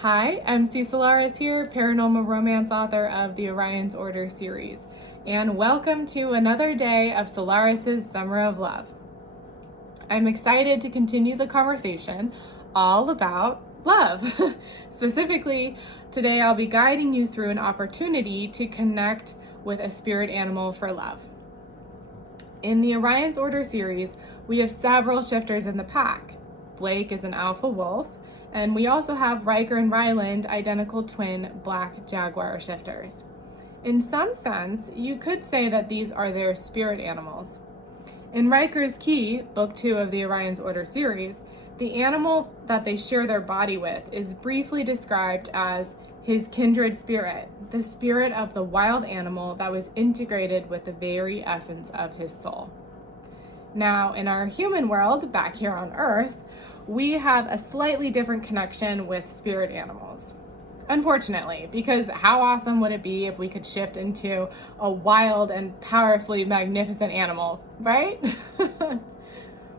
Hi, MC Solaris here, paranormal romance author of the Orion's Order series, and welcome to another day of Solaris's Summer of Love. I'm excited to continue the conversation all about love. Specifically, today I'll be guiding you through an opportunity to connect with a spirit animal for love. In the Orion's Order series, we have several shifters in the pack. Blake is an alpha wolf, and we also have Riker and Ryland, identical twin black jaguar shifters. In some sense, you could say that these are their spirit animals. In Riker's Key, Book 2 of the Orion's Order series, the animal that they share their body with is briefly described as his kindred spirit, the spirit of the wild animal that was integrated with the very essence of his soul. Now, in our human world, back here on Earth, we have a slightly different connection with spirit animals. Unfortunately, because how awesome would it be if we could shift into a wild and powerfully magnificent animal, right?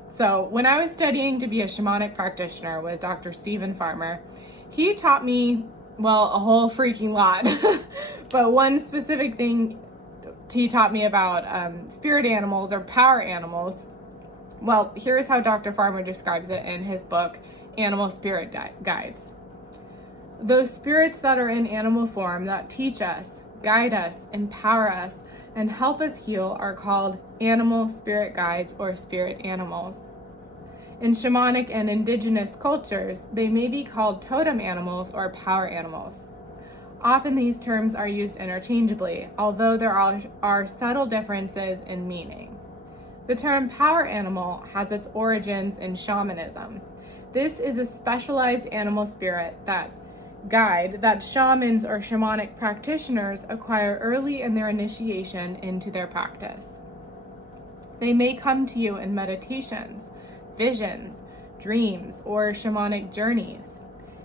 So when I was studying to be a shamanic practitioner with Dr. Stephen Farmer, he taught me, well, a whole freaking lot. But one specific thing he taught me about spirit animals or power animals. Well, here's how Dr. Farmer describes it in his book, Animal Spirit Guides. Those spirits that are in animal form that teach us, guide us, empower us, and help us heal are called animal spirit guides or spirit animals. In shamanic and indigenous cultures, they may be called totem animals or power animals. Often these terms are used interchangeably, although there are subtle differences in meaning. The term power animal has its origins in shamanism. This is a specialized animal spirit guide that shamans or shamanic practitioners acquire early in their initiation into their practice. They may come to you in meditations, visions, dreams, or shamanic journeys.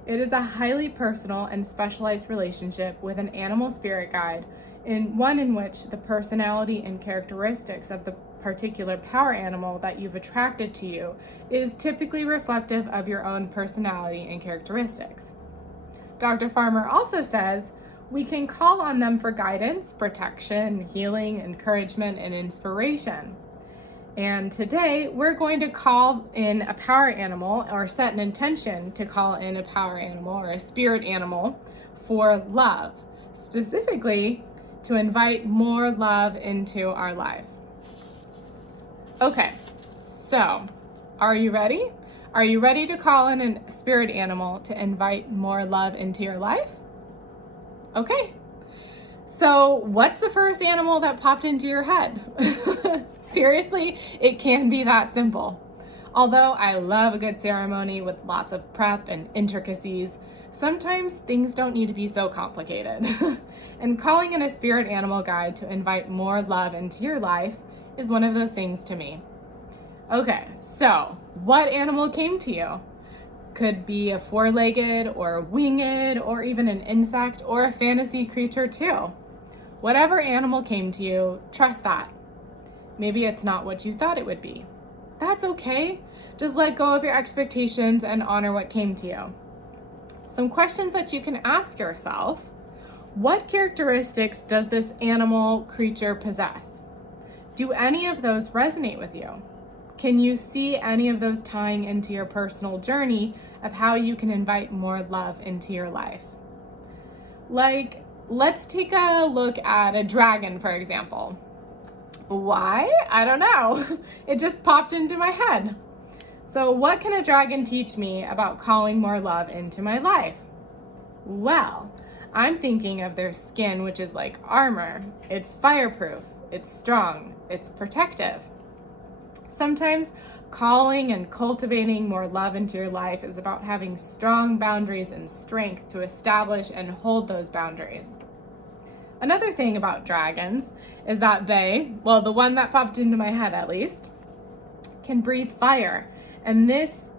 It is a highly personal and specialized relationship with an animal spirit guide, one in which the personality and characteristics of the particular power animal that you've attracted to you is typically reflective of your own personality and characteristics. Dr. Farmer also says we can call on them for guidance, protection, healing, encouragement, and inspiration. And today we're going to call in a power animal or set an intention to call in a power animal or a spirit animal for love, specifically to invite more love into our life. Okay, so are you ready? Are you ready to call in a spirit animal to invite more love into your life? Okay, so what's the first animal that popped into your head? Seriously, it can be that simple. Although I love a good ceremony with lots of prep and intricacies, sometimes things don't need to be so complicated. And calling in a spirit animal guide to invite more love into your life is one of those things to me. Okay, so what animal came to you? Could be a four-legged or winged or even an insect or a fantasy creature too. Whatever animal came to you, trust that. Maybe it's not what you thought it would be. That's okay. Just let go of your expectations and honor what came to you. Some questions that you can ask yourself: what characteristics does this animal creature possess? Do any of those resonate with you? Can you see any of those tying into your personal journey of how you can invite more love into your life? Like, let's take a look at a dragon, for example. Why? I don't know. It just popped into my head. So what can a dragon teach me about calling more love into my life? Well, I'm thinking of their skin, which is like armor. It's fireproof, it's strong, it's protective. Sometimes calling and cultivating more love into your life is about having strong boundaries and strength to establish and hold those boundaries. Another thing about dragons is that the one that popped into my head at least, can breathe fire. And this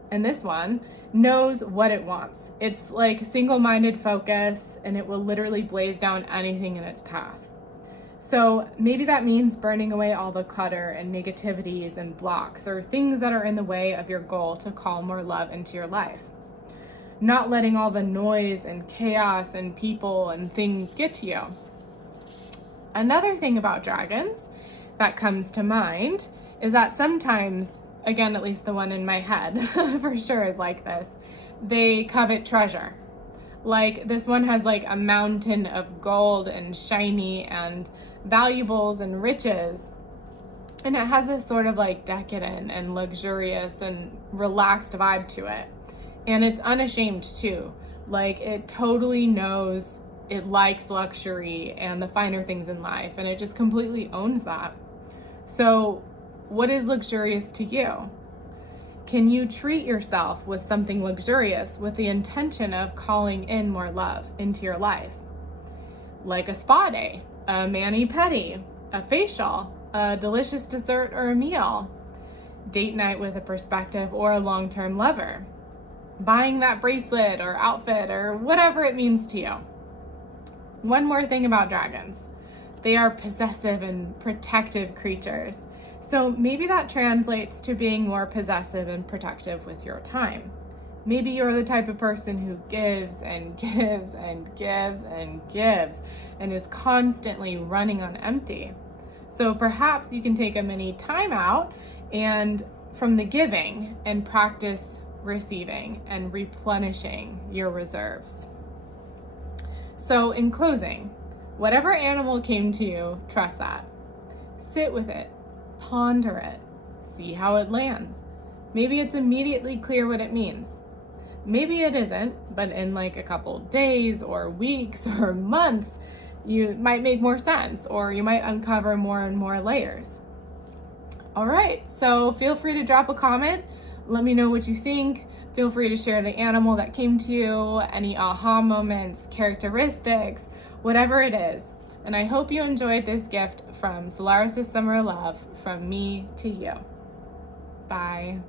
one knows what it wants. It's like single-minded focus, and it will literally blaze down anything in its path. So maybe that means burning away all the clutter and negativities and blocks or things that are in the way of your goal to call more love into your life. not letting all the noise and chaos and people and things get to you. Another thing about dragons that comes to mind is that sometimes, again, at least the one in my head for sure is like this, they covet treasure. Like this one has like a mountain of gold and shiny and valuables and riches. And it has this sort of like decadent and luxurious and relaxed vibe to it. And it's unashamed too. Like it totally knows it likes luxury and the finer things in life. And it just completely owns that. So what is luxurious to you? Can you treat yourself with something luxurious with the intention of calling in more love into your life? Like a spa day, a mani-pedi, a facial, a delicious dessert or a meal, date night with a prospective or a long-term lover, buying that bracelet or outfit or whatever it means to you. One more thing about dragons. They are possessive and protective creatures. So maybe that translates to being more possessive and protective with your time. Maybe you're the type of person who gives and gives and gives and gives and is constantly running on empty. So perhaps you can take a mini time out and from the giving and practice receiving and replenishing your reserves. So in closing, whatever animal came to you, trust that. Sit with it. Ponder it, see how it lands. Maybe it's immediately clear what it means. Maybe it isn't, but in like a couple days or weeks or months, you might make more sense or you might uncover more and more layers. All right, so feel free to drop a comment. Let me know what you think. Feel free to share the animal that came to you, any aha moments, characteristics, whatever it is. And I hope you enjoyed this gift from Solaris' Summer Love from me to you. Bye.